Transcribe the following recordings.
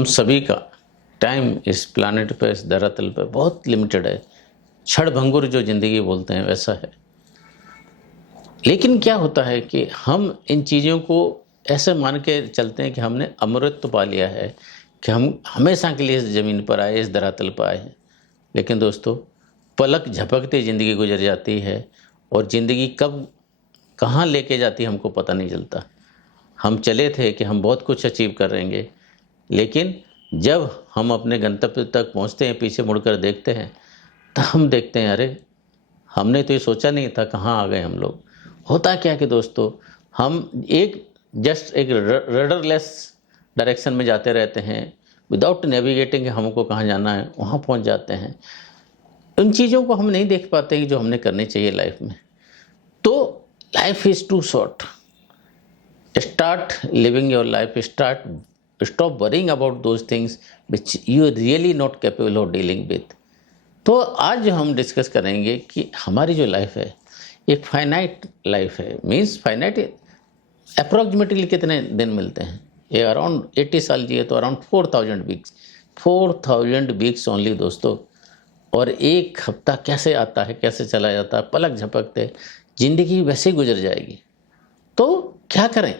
हम सभी का टाइम इस प्लानेट पे, इस धरातल पे बहुत लिमिटेड है। क्षणभंगुर जो ज़िंदगी बोलते हैं वैसा है। लेकिन क्या होता है कि हम इन चीज़ों को ऐसे मान के चलते हैं कि हमने अमृत पा लिया है, कि हम हमेशा के लिए इस ज़मीन पर आए, इस धरातल पर आए हैं। लेकिन दोस्तों, पलक झपकते ज़िंदगी गुजर जाती है और ज़िंदगी कब कहाँ लेके जाती है हमको पता नहीं चलता। हम चले थे कि हम बहुत कुछ अचीव करेंगे, लेकिन जब हम अपने गंतव्य तक पहुंचते हैं, पीछे मुड़कर देखते हैं, तो हम देखते हैं अरे हमने तो ये सोचा नहीं था, कहाँ आ गए हम लोग। होता क्या कि दोस्तों, हम जस्ट एक रडरलेस डायरेक्शन में जाते रहते हैं, विदाउट नेविगेटिंग हमको कहाँ जाना है वहाँ पहुँच जाते हैं। उन चीज़ों को हम नहीं देख पाते हैं जो हमने करनी चाहिए लाइफ में। तो life is too short. Start living your life. Stop worrying about those things which you are really not capable of dealing with. तो आज हम डिस्कस करेंगे कि हमारी जो लाइफ है एक फाइनाइट लाइफ है। मीन्स फाइनाइट अप्रॉक्सीमेटली कितने दिन मिलते हैं? ये अराउंड 80 साल जिए तो अराउंड 4000 वीक्स। 4000 वीक्स ओनली दोस्तों। और एक हफ्ता कैसे आता है, कैसे चला जाता है, पलक झपकते ज़िंदगी वैसे ही गुजर जाएगी। तो क्या करें?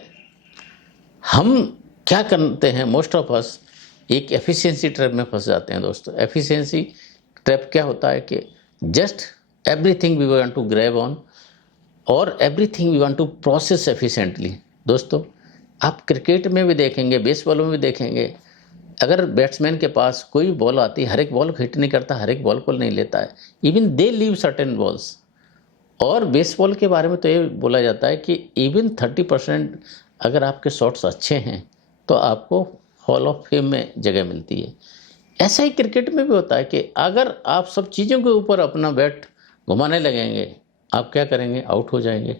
हम क्या करते हैं? मोस्ट ऑफ अस एक एफिशिएंसी ट्रैप में फंस जाते हैं दोस्तों। एफिशिएंसी ट्रैप क्या होता है कि just everything we want to grab on और everything we want to process efficiently. दोस्तों, आप क्रिकेट में भी देखेंगे, बेसबॉल में भी देखेंगे, अगर बैट्समैन के पास कोई बॉल आती है, हर एक बॉल को हिट नहीं करता, हर एक बॉल को नहीं लेता है। Even they leave certain balls. और बेसबॉल के बारे में तो ये बोला जाता है कि इवन 30% अगर आपके शॉट्स अच्छे हैं तो आपको हॉल ऑफ फेम में जगह मिलती है। ऐसा ही क्रिकेट में भी होता है कि अगर आप सब चीज़ों के ऊपर अपना बैट घुमाने लगेंगे, आप क्या करेंगे? आउट हो जाएंगे।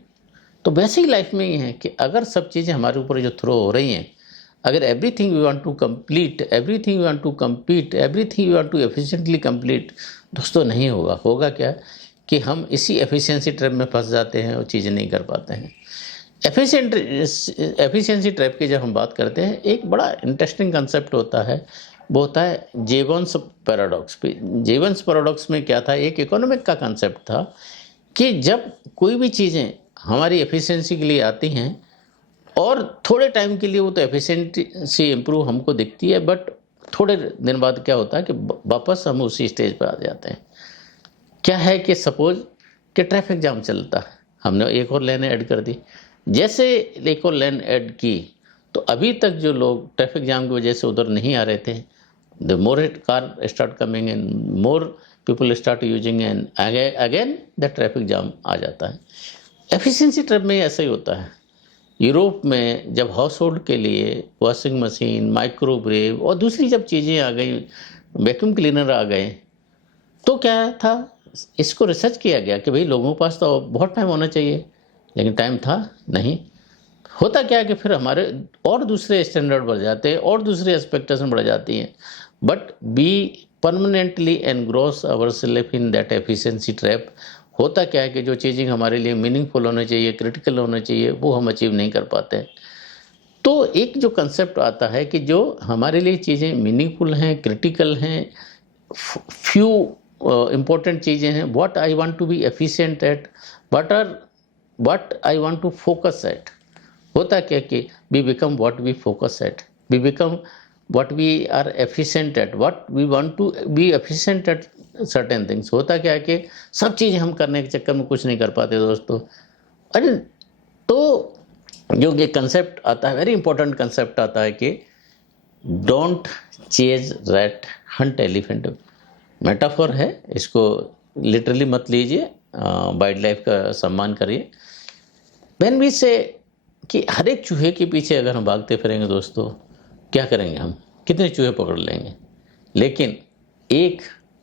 तो वैसे ही लाइफ में ही है कि अगर सब चीज़ें हमारे ऊपर जो थ्रो हो रही हैं, अगर everything we want to complete, everything we want to compete, everything we want to efficiently complete, दोस्तों नहीं होगा। होगा क्या कि हम इसी एफिशिएंसी ट्रैप में फंस जाते हैं और चीज़ें नहीं कर पाते हैं। एफिशिएंसी ट्रैप की जब हम बात करते हैं, एक बड़ा इंटरेस्टिंग कंसेप्ट होता है, वो होता है जेवन्स पैराडॉक्स। जेवन्स पैराडॉक्स में क्या था? एक इकोनॉमिक का कंसेप्ट था कि जब कोई भी चीज़ें हमारी एफिशिएंसी के लिए आती हैं और थोड़े टाइम के लिए वो तो एफिशिएंसी इम्प्रूव हमको दिखती है, बट थोड़े दिन बाद क्या होता है कि वापस हम उसी स्टेज पर आ जाते हैं। क्या है कि सपोज कि ट्रैफिक जाम चलता है, हमने एक और लेन ऐड कर दी। जैसे एक और लेन ऐड की तो अभी तक जो लोग ट्रैफिक जाम की वजह से उधर नहीं आ रहे थे, the more car start coming and more people start using and again the traffic jam आ जाता है। एफिशिएंसी ट्रैप में ऐसा ही होता है। यूरोप में जब हाउस होल्ड के लिए वॉशिंग मशीन, माइक्रोवेव और दूसरी जब चीज़ें आ गई, वैक्यूम क्लीनर आ गए, तो क्या था? इसको रिसर्च किया गया कि भाई लोगों के पास तो बहुत टाइम होना चाहिए, लेकिन टाइम था नहीं। होता क्या है कि फिर हमारे और दूसरे स्टैंडर्ड बढ़ जाते हैं और दूसरे एक्सपेक्टेशन बढ़ जाती हैं, but we permanently engross ourselves in that efficiency trap. होता क्या है कि जो चीज़ें हमारे लिए मीनिंगफुल होने चाहिए, क्रिटिकल होने चाहिए, वो हम अचीव नहीं कर पाते। तो एक जो कंसेप्ट आता है कि जो हमारे लिए चीज़ें मीनिंगफुल हैं, क्रिटिकल हैं, फ्यू इम्पोर्टेंट चीज़ें हैं, what I want to be efficient at, what I want to focus at. होता क्या कि we become what we focus at, we become what we are efficient at, what we want to be efficient at certain things. होता क्या है कि सब चीज़ें हम करने के चक्कर में कुछ नहीं कर पाते दोस्तों। अरे तो जो ये कंसेप्ट आता है, वेरी इंपॉर्टेंट कंसेप्ट आता है कि don't chase rat, Hunt elephant. Metaphor है, इसको लिटरली मत लीजिए, वाइल्ड लाइफ का सम्मान करिए। व्हेन वी से कि हर एक चूहे के पीछे अगर हम भागते फिरेंगे दोस्तों, क्या करेंगे? हम कितने चूहे पकड़ लेंगे? लेकिन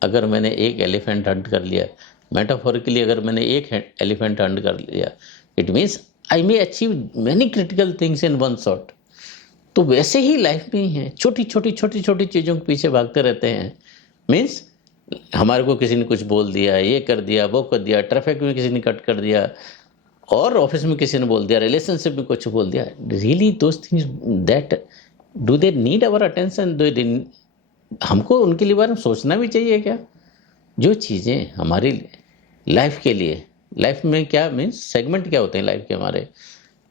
अगर मैंने एक एलिफेंट हंट कर लिया, मेटाफोरिकली अगर मैंने एक एलिफेंट हंट कर लिया, it means I may achieve many critical things in one shot. तो वैसे ही लाइफ में ही है, छोटी छोटी चीज़ों के पीछे भागते रहते हैं। मीन्स हमारे को किसी ने कुछ बोल दिया, ये कर दिया, वो कर दिया, ट्रैफिक में किसी ने कट कर दिया, और ऑफिस में किसी ने बोल दिया, रिलेशनशिप में कुछ बोल दिया। Really those things that do they need our attention? हमको उनके लिए बारे में सोचना भी चाहिए क्या? जो चीज़ें हमारी लाइफ के लिए, लाइफ में क्या मीन्स सेगमेंट क्या होते हैं लाइफ के हमारे,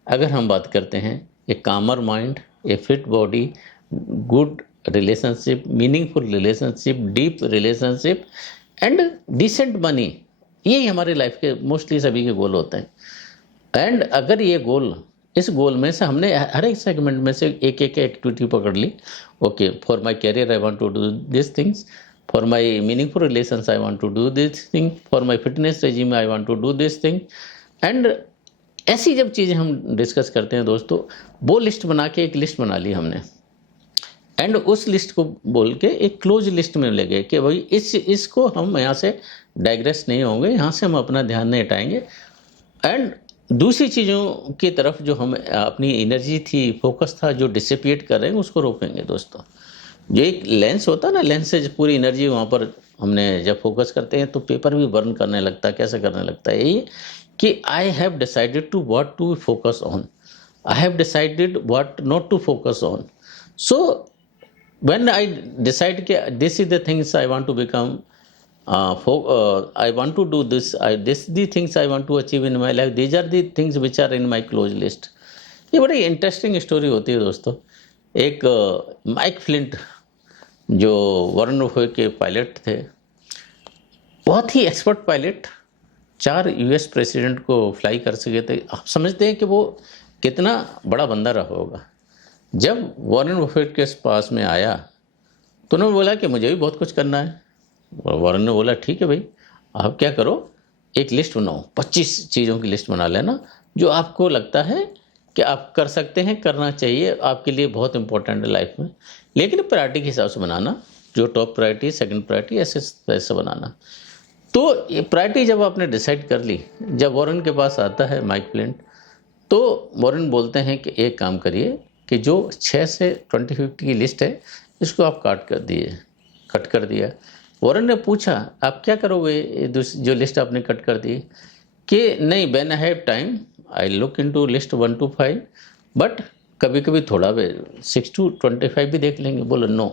अगर हम बात करते हैं a calmer mind, a fit body, good relationship, meaningful relationship, deep relationship and decent money, यही हमारे लाइफ के मोस्टली सभी के गोल होते हैं। एंड अगर ये गोल, इस गोल में से हमने हर एक सेगमेंट में से एक एक एक्टिविटी पकड़ ली, okay for my career I want to do this things, for my meaningful relations I want to do this thing, for my fitness regime I want to do this thing. And ऐसी जब चीज़ें हम discuss करते हैं दोस्तों, वो list बना के एक लिस्ट बना ली हमने, एंड उस लिस्ट को बोल के एक क्लोज लिस्ट में ले गए कि भाई इसको हम यहाँ से डाइग्रेस नहीं होंगे, यहाँ से हम अपना ध्यान नहीं हटाएंगे। एंड दूसरी चीज़ों की तरफ जो हम अपनी एनर्जी थी, फोकस था, जो डिसिपिएट कर रहे हैं उसको रोकेंगे दोस्तों। जो एक लेंस होता है ना, लेंस से पूरी एनर्जी वहाँ पर हमने जब फोकस करते हैं तो पेपर भी बर्न करने लगता है। कैसे करने लगता है? यही कि I have decided to what to focus on, I have decided what not to focus on. So when I decide कि this is the things I want to become, I want to do this, the things I want to achieve in my life, these are the things which are in my close list। ये बड़ी interesting story होती है दोस्तों। एक mic flint जो Warren Buffett के pilot थे, बहुत ही एक्सपर्ट पायलट, 4 US प्रेसिडेंट को फ्लाई कर सके थे। आप समझते हैं कि वो कितना बड़ा बंदा रहा होगा। जब वॉरेन बफेट के पास में आया तो उन्होंने बोला कि मुझे भी बहुत कुछ करना है। वॉरेन ने बोला ठीक है भाई, आप क्या करो, एक लिस्ट बनाओ, 25 चीज़ों की लिस्ट बना लेना जो आपको लगता है कि आप कर सकते हैं, करना चाहिए, आपके लिए बहुत इंपॉर्टेंट है लाइफ में, लेकिन प्रायोरिटी के हिसाब से बनाना, जो टॉप प्रायोरिटी, सेकंड प्रायोरिटी, ऐसे बनाना। तो ये प्रायोरिटी जब आपने डिसाइड कर ली, जब वॉरेन के पास आता है माइक फ्लिंट, तो वॉरेन बोलते हैं कि एक काम करिए कि जो 6 से 20-50 की लिस्ट है इसको आप कट कर दिया। वॉरेन ने पूछा आप क्या करोगे जो लिस्ट आपने कट कर दी? कि नहीं, when I have time I look into list 1 to 5, but कभी कभी थोड़ा 6 to 25 भी देख लेंगे। बोलो no,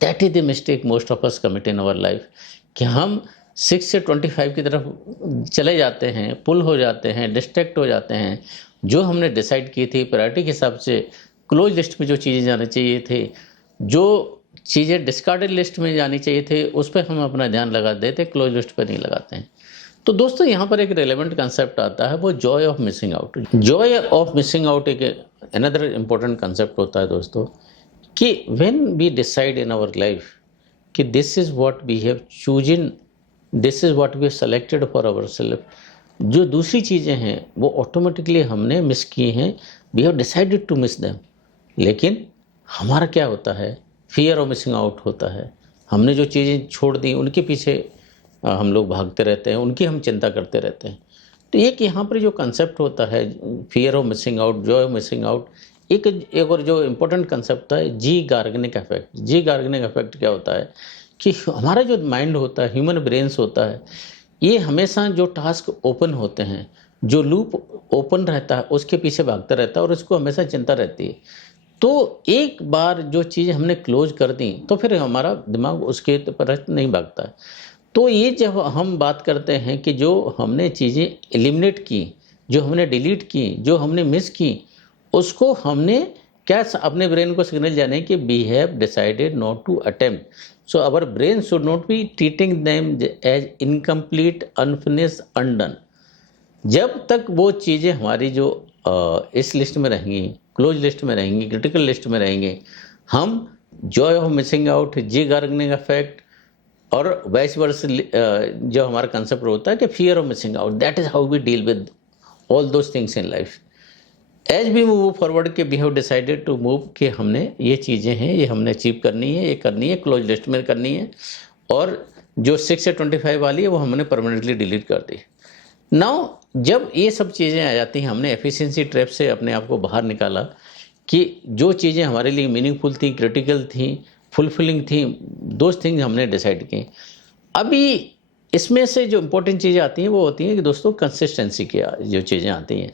that is the mistake most of us commit in our life, कि हम 6 से 25 की तरफ चले जाते हैं, पुल हो जाते हैं, डिस्ट्रैक्ट हो जाते हैं। जो हमने डिसाइड की थी प्रायोरिटी के हिसाब से, क्लोज लिस्ट में जो चीज़ें जाने चाहिए थे, जो चीज़ें डिस्कार्डेड लिस्ट में जानी चाहिए थे, उस पर हम अपना ध्यान लगा देते, क्लोज लिस्ट पर नहीं लगाते हैं। तो दोस्तों यहाँ पर एक रेलेवेंट कंसेप्ट आता है, वो joy of missing out. Joy of missing out एक अनदर इम्पोर्टेंट कंसेप्ट होता है दोस्तों, कि when we decide in our life कि this is what we have chosen, this is what we have selected for our self, जो दूसरी चीज़ें हैं वो ऑटोमेटिकली हमने मिस की हैं, we have decided to miss them. लेकिन हमारा क्या होता है, फियर ऑफ मिसिंग आउट होता है। हमने जो चीज़ें छोड़ दी उनके पीछे हम लोग भागते रहते हैं, उनकी हम चिंता करते रहते हैं। तो एक यहाँ पर जो कंसेप्ट होता है fear of missing out, joy of missing out, एक और जो इम्पोर्टेंट कंसेप्ट है जी गार्गनिक इफेक्ट। जी गार्गनिक इफेक्ट क्या होता है कि हमारा जो माइंड होता है, ह्यूमन ब्रेन्स होता है, ये हमेशा जो टास्क ओपन होते हैं, जो लूप ओपन रहता है उसके पीछे भागता रहता है और उसको हमेशा चिंता रहती है। तो एक बार जो चीज़ हमने क्लोज कर दी तो फिर हमारा दिमाग उसके पर नहीं भागता है। तो ये जब हम बात करते हैं कि जो हमने चीज़ें एलिमिनेट की, जो हमने डिलीट की, जो हमने मिस की, उसको हमने क्या अपने ब्रेन को सिग्नल जाने कि we have decided not to attempt, so our brain should not be treating them as incomplete, unfinished, undone. जब तक वो चीज़ें हमारी जो इस लिस्ट में रहेंगी, क्लोज लिस्ट में रहेंगी, क्रिटिकल लिस्ट में रहेंगे, हम जॉय ऑफ मिसिंग आउट, जी गार्गनिक इफेक्ट और वाइस वर्सा जो हमारा कंसेप्ट होता है कि fear of missing out, that is how we deal with all those things in life. As we move forward के we have decided to move, कि हमने ये चीज़ें हैं ये हमने अचीव करनी है, ये करनी है, क्लोज लिस्ट में करनी है, और जो 6 से 25 वाली है वो हमने परमानेंटली डिलीट कर दी। नाउ जब ये सब चीज़ें आ जाती हैं, हमने एफिशिएंसी ट्रैप से अपने आप को बाहर निकाला कि जो चीज़ें हमारे लिए मीनिंगफुल थी, क्रिटिकल थी, फुलफिलिंग थी, दोज थिंग्स हमने डिसाइड की। अभी इसमें से जो इम्पोर्टेंट चीज़ें आती हैं वो होती हैं कि दोस्तों कंसिस्टेंसी की जो चीज़ें आती हैं,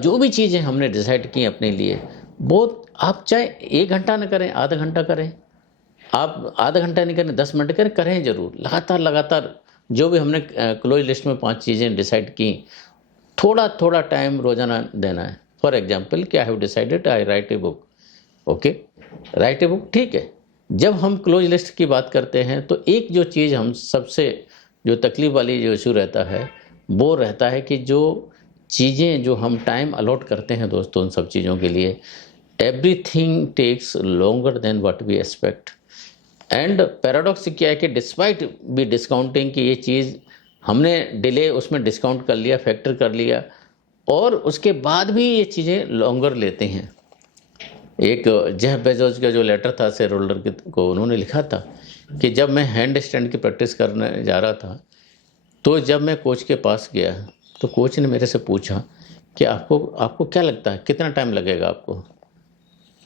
जो भी चीज़ें हमने डिसाइड की अपने लिए बहुत आप चाहे 1 घंटा न करें, आधा घंटा करें, आप आधा घंटा नहीं करें, 10 मिनट करें, करें ज़रूर। लगातार जो भी हमने क्लोज लिस्ट में 5 चीज़ें डिसाइड की, थोड़ा टाइम रोज़ाना देना है। फॉर एग्जाम्पल कि I have decided I right a book, okay, right a book, ठीक है। जब हम क्लोज लिस्ट की बात करते हैं तो एक जो चीज़ हम सबसे जो तकलीफ वाली जो इशू रहता है वो रहता है कि जो चीज़ें जो हम टाइम अलॉट करते हैं दोस्तों उन सब चीज़ों के लिए, everything takes longer than what we expect. And paradox क्या है कि डिस्पाइट बी डिस्काउंटिंग कि ये चीज़ हमने डिले उसमें डिस्काउंट कर लिया, फैक्टर कर लिया, और उसके बाद भी ये चीज़ें लॉन्गर लेते हैं। एक जेफ बेजोस का जो लेटर था शेयर होल्डर को, उन्होंने लिखा था कि जब मैं हैंड स्टैंड की प्रैक्टिस करने जा रहा था तो जब मैं कोच के पास गया तो कोच ने मेरे से पूछा कि आपको क्या लगता है कितना टाइम लगेगा आपको।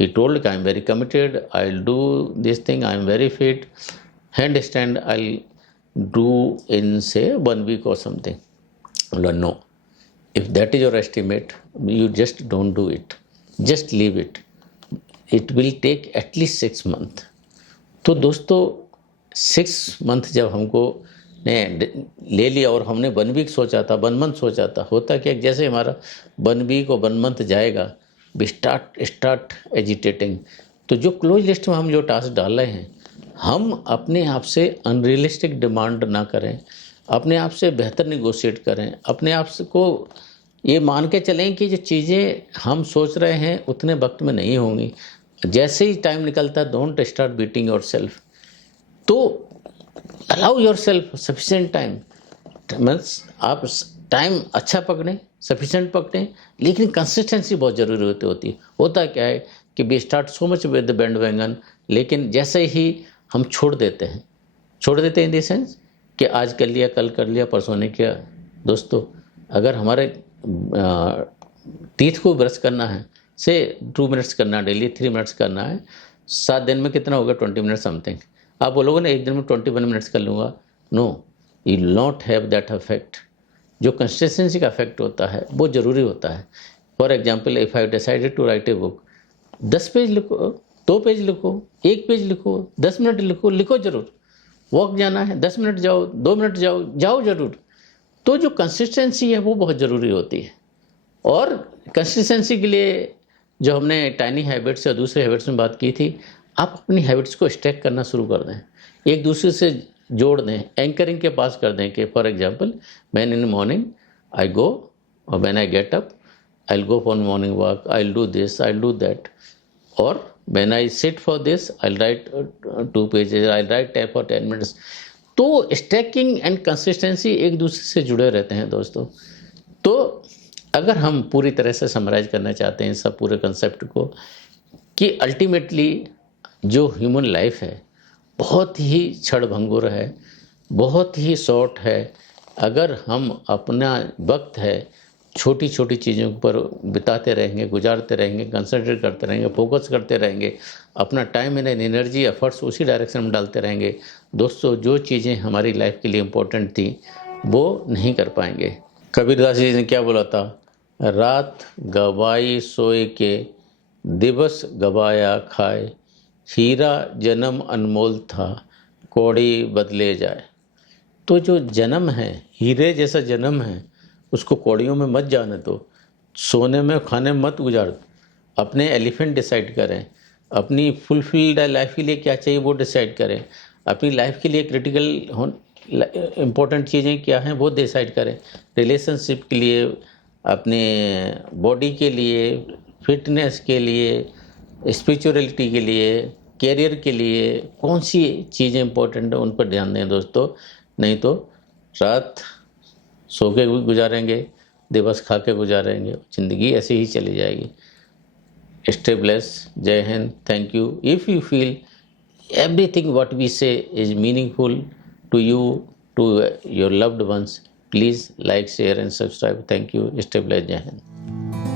He told I am very committed, I'll do this thing, I am very fit, handstand I'll do in say 1 week or something. No, if that is your estimate, you just don't do it, just leave it. It will take at least 6 months. तो दोस्तों 6 month जब हमको ने ले लिया और हमने 1 week सोचा था, 1 मंथ सोचा था, होता क्या जैसे हमारा 1 वीक और 1 मंथ जाएगा वी स्टार्ट एजिटेटिंग। तो जो क्लोज लिस्ट में हम जो टास्क डाल रहे हैं, हम अपने आप से अनरियलिस्टिक डिमांड ना करें, अपने आप से बेहतर निगोशिएट करें, अपने आप से को ये मान के चलें कि जो चीज़ें हम सोच रहे हैं उतने वक्त में नहीं होंगी। जैसे ही टाइम निकलता है don't start beating your self. तो allow your self sufficient time, means आप टाइम अच्छा पकड़ें, सफिशेंट पकड़ें, लेकिन कंसिस्टेंसी बहुत ज़रूरी होती है। होता क्या है कि we start so much with the bandwagon, लेकिन जैसे ही हम छोड़ देते हैं इन द सेंस कि आज कर लिया, कल कर लिया, परसों नहीं किया। दोस्तों अगर हमारे टीथ को ब्रश करना है से 2 मिनट्स करना डेली, 3 मिनट्स करना है, 7 दिन में कितना होगा 20 मिनट समथिंग। आप बोलोगे ना एक दिन में 21 मिनट्स कर लूँगा, no, you will not have that effect. जो कंसिस्टेंसी का इफेक्ट होता है वो ज़रूरी होता है। For example if I decided to write a book, 10 page लिखो, 2 पेज लिखो, 1 पेज लिखो, 10 मिनट लिखो ज़रूर। वॉक जाना है 10 मिनट जाओ, 2 मिनट जाओ ज़रूर। तो जो कंसिस्टेंसी है वो बहुत ज़रूरी होती है। और कंसिस्टेंसी के लिए जो हमने टाइनी हैबिट्स या दूसरे हैबिट्स में बात की थी, आप अपनी हैबिट्स को स्टैक करना शुरू कर दें, एक दूसरे से जोड़ दें, एंकरिंग के पास कर दें कि for example when in morning I go और when I get up I will go for morning walk, I will do this, I will do that, और when I sit for this I will write 2 pages, I will write for 10 minutes. तो stacking and consistency एक दूसरे से जुड़े रहते हैं दोस्तों। तो अगर हम पूरी तरह से समराइज करना चाहते हैं सब पूरे कंसेप्ट को, कि अल्टीमेटली जो ह्यूमन लाइफ है बहुत ही क्षणभंगुर है, बहुत ही शॉर्ट है। अगर हम अपना वक्त है छोटी छोटी चीज़ों पर बिताते रहेंगे, गुजारते रहेंगे, कंसंट्रेट करते रहेंगे, फोकस करते रहेंगे, अपना टाइम एंड एनर्जी एफर्ट्स उसी डायरेक्शन में डालते रहेंगे, दोस्तों जो चीज़ें हमारी लाइफ के लिए इम्पोर्टेंट थी वो नहीं कर पाएंगे। कबीरदास जी ने क्या बोला था, रात गवाई सोए के, दिवस गवाया खाए, हीरा जन्म अनमोल था, कौड़ी बदले जाए। तो जो जन्म है, हीरे जैसा जन्म है, उसको कौड़ियों में मत जाने दो, सोने में खाने में मत गुजार। अपने एलिफेंट डिसाइड करें, अपनी फुलफिल्ड लाइफ के लिए क्या चाहिए वो डिसाइड करें, अपनी लाइफ के लिए क्रिटिकल इम्पोर्टेंट चीज़ें क्या हैं वो डिसाइड करें। रिलेशनशिप के लिए, अपने बॉडी के लिए, फिटनेस के लिए, स्पिरिचुअलिटी के लिए, कैरियर के लिए कौन सी चीज़ें इंपॉर्टेंट है उन पर ध्यान दें दोस्तों। नहीं तो रात सो के गुजारेंगे, दिवस खा के गुजारेंगे, ज़िंदगी ऐसे ही चली जाएगी। स्टे ब्लेस, जय Hind, thank you. If you feel everything what we say is meaningful to you, to your loved ones, please like, share and subscribe. Thank you. Stay bless, जय हिंद।